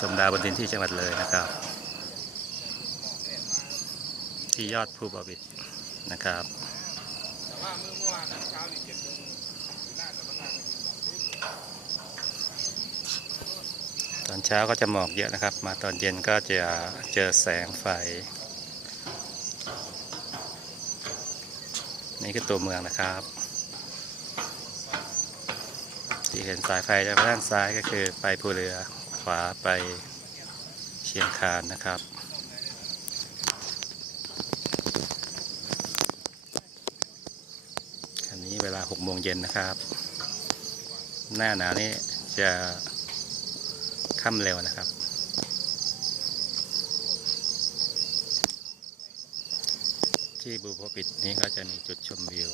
ชมดาวบนดินที่จังหวัดเลยนะครับ ที่ยอดภูบาบิดนะครับตอนเช้านี่เจ็ดโมงน่าจะมาทานตอนเช้าก็จะหมอกเยอะนะครับ มาตอนเย็นก็จะเจอแสงไฟ นี่คือตัวเมืองนะครับ ที่เห็นสายไฟจากด้านซ้ายก็คือไปภูเรือ ขวาไปเชียงคานนะครับคันนี้เวลา6โมงเย็นนะครับ หน้าหนาวนี่จะค่ำเร็วนะครับ ที่บูโพปิดนี้ก็จะมีจุดชมวิว